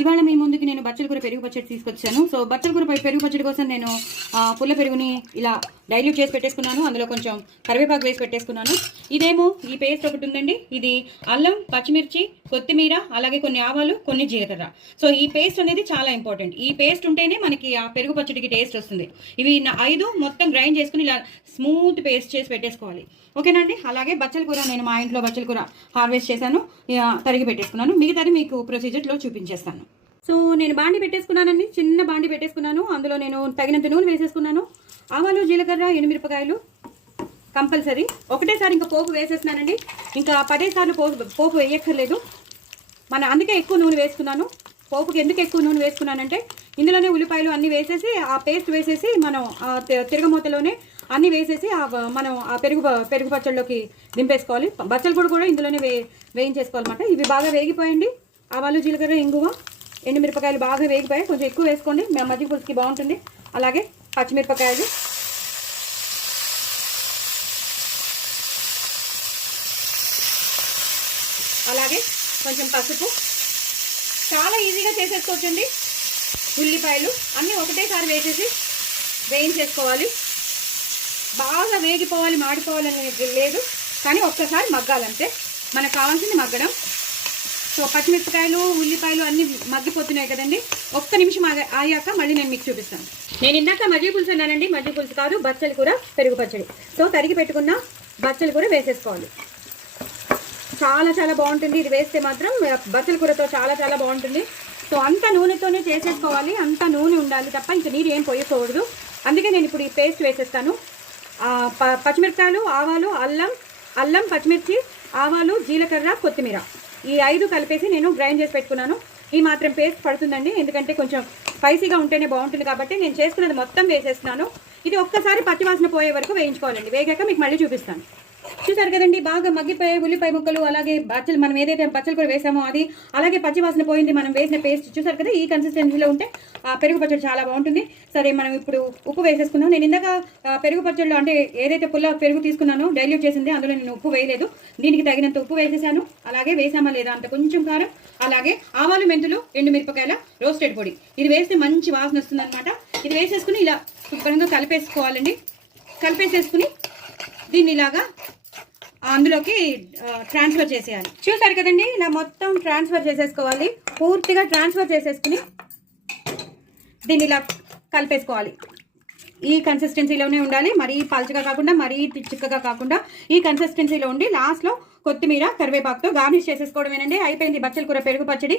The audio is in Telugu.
ఇవాళ మీ ముందుకి నేను బచ్చల కూర పెరుగు పచ్చడి తీసుకొచ్చాను. సో బచ్చల కూర పెరుగు పచ్చడి కోసం నేను పుల్ల పెరుగుని ఇలా డైల్యూట్ చేసి పెట్టేసుకున్నాను. అందులో కొంచెం కరివేపాకు వేసి పెట్టేసుకున్నాను. ఇదేమో ఈ పేస్ట్ ఒకటి ఉందండి. ఇది అల్లం, పచ్చిమిర్చి, కొత్తిమీర, అలాగే కొన్ని ఆవాలు, కొన్ని జీలకర్ర. సో ఈ పేస్ట్ అనేది చాలా ఇంపార్టెంట్. ఈ పేస్ట్ ఉంటేనే మనకి ఆ పెరుగు పచ్చడికి టేస్ట్ వస్తుంది. ఇవి 5 మొత్తం గ్రైండ్ చేసుకుని ఇలా స్మూత్ పేస్ట్ చేసి పెట్టేసుకోవాలి. ఓకేనండి. అలాగే బచ్చల కూర నేను మా ఇంట్లో బచ్చల కూర హార్వెస్ట్ చేశాను, తరిగి పెట్టేసుకున్నాను. మిగతాది మీకు ప్రొసీజర్లో చూపించేస్తాను. సో నేను బాండి పెట్టేసుకున్నానండి, చిన్న బాండి పెట్టేసుకున్నాను. అందులో నేను తగినంత నూనె వేసేసుకున్నాను. ఆవాలు, జీలకర్ర, ఎండుమిరపకాయలు కంపల్సరీ. ఒకటేసారి ఇంకా పోపు వేసేస్తున్నానండి. ఇంకా 10 సార్లు పోపు వేయక్కర్లేదు. అందుకే ఎక్కువ నూనె వేసుకున్నాను. పోపుకి ఎందుకు ఎక్కువ నూనె వేసుకున్నానంటే ఇందులోనే ఉల్లిపాయలు అన్నీ వేసేసి ఆ పేస్ట్ వేసేసి మనం తిరగమూతలోనే అన్నీ వేసేసి మనం ఆ పెరుగు పచ్చళ్ళలోకి దింపేసుకోవాలి. బచ్చలు కూడా ఇందులోనే వేయించేసుకోవాలన్నమాట. ఇవి బాగా వేగిపోయండి. ఆవాలు, జీలకర్ర, ఇంగువ, ఎండుమిరపకాయలు బాగా వేగిపోయాయి. కొంచెం ఎక్కువ వేసుకోండి, మజ్జిగ పులుసుకి బాగుంటుంది. అలాగే పచ్చిమిరపకాయలు, అలాగే కొంచెం పసుపు. చాలా ఈజీగా చేసేసుకోవచ్చండి. ఉల్లిపాయలు అన్నీ ఒకటేసారి వేసేసి వేయించేసుకోవాలి. బాగా వేగిపోవాలి, మాడిపోవాలని లేదు, కానీ ఒక్కసారి మగ్గాలంటే. మనకు కావాల్సింది మగ్గడం. సో పచ్చిమిరపకాయలు, ఉల్లిపాయలు అన్నీ మగ్గిపోతున్నాయి కదండి. ఒక్క నిమిషం ఆగాక మళ్ళీ నేను మీకు చూపిస్తాను. నేను ఇందాక మజ్జిగ పులుసు అన్నానండి. మజ్జిగ పులుసు కాదు, బచ్చల కూర పెరుగు పచ్చడి. సో తరిగి పెట్టుకున్న బచ్చల కూర వేసేసుకోవాలి. చాలా చాలా బాగుంటుంది ఇది వేస్తే మాత్రం. బచ్చల కూరతో చాలా చాలా బాగుంటుంది. సో అంత నూనెతోనే చేసేసుకోవాలి. అంత నూనె ఉండాలి తప్ప ఇంకా నీరు ఏం పోయకూడదు. అందుకే నేను ఇప్పుడు ఈ పేస్ట్ వేసేస్తాను. పచ్చిమిరపకాయలు, ఆవాలు, అల్లం, పచ్చిమిర్చి, ఆవాలు, జీలకర్ర, కొత్తిమీర, ఈ 5 కలిపేసి నేను గ్రైండ్ చేసి పెట్టుకున్నాను. ఈ మాత్రం పేస్ట్ పడుతుందండి, ఎందుకంటే కొంచెం స్పైసీగా ఉంటేనే బాగుంటుంది కాబట్టి నేను చేసుకున్నది మొత్తం వేసేస్తున్నాను. ఇది ఒక్కసారి పచ్చివాసన పోయే వరకు వేయించుకోవాలండి. వేగాక మీకు మళ్ళీ చూపిస్తాను. చూసారు కదండి, బాగా మగ్గిపోయే ఉల్లిపాయ ముక్కలు, అలాగే మనం ఏదైతే బచ్చలు కూర వేసామో అది, అలాగే పచ్చివాసన పోయింది మనం వేసిన పేస్ట్. చూసారు కదా, ఈ కన్సిస్టెన్సీలో ఉంటే పెరుగు పచ్చడి చాలా బాగుంటుంది. సరే, మనం ఇప్పుడు ఉప్పు వేసేసుకుందాం. నేను ఇందాక పెరుగు పచ్చడిలో అంటే ఏదైతే పెరుగు తీసుకున్నానో డైల్యూట్ చేసింది, అందులో నేను ఉప్పు వేయలేదు. దీనికి తగినంత ఉప్పు వేసేసాను. అలాగే వేసామా లేదా అంత కొంచెం కారం, అలాగే ఆవాలు, మెంతులు, ఎండుమిరపకాయల రోస్టెడ్ పొడి. ఇది వేస్తే మంచి వాసన వస్తుంది అనమాట. ఇది వేసేసుకుని ఇలా శుభ్రంగా కలిపేసుకోవాలండి. కలిపేసేసుకుని దీన్ని ఇలాగా అందులోకి ట్రాన్స్ఫర్ చేసేయాలి. చూసారు కదండి, ఇలా మొత్తం ట్రాన్స్ఫర్ చేసేసుకోవాలి. పూర్తిగా ట్రాన్స్ఫర్ చేసేసుకుని దీన్ని ఇలా కలిపేసుకోవాలి. ఈ కన్సిస్టెన్సీలోనే ఉండాలి. మరీ పల్చగా కాకుండా, మరీ చిక్కగా కాకుండా ఈ కన్సిస్టెన్సీలో ఉండి లాస్ట్లో కొత్తిమీర, కరివేపాకుతో గార్నిష్ చేసేసుకోవడమేనండి. అయిపోయింది బచ్చల కూర పెరుగు పచ్చడి.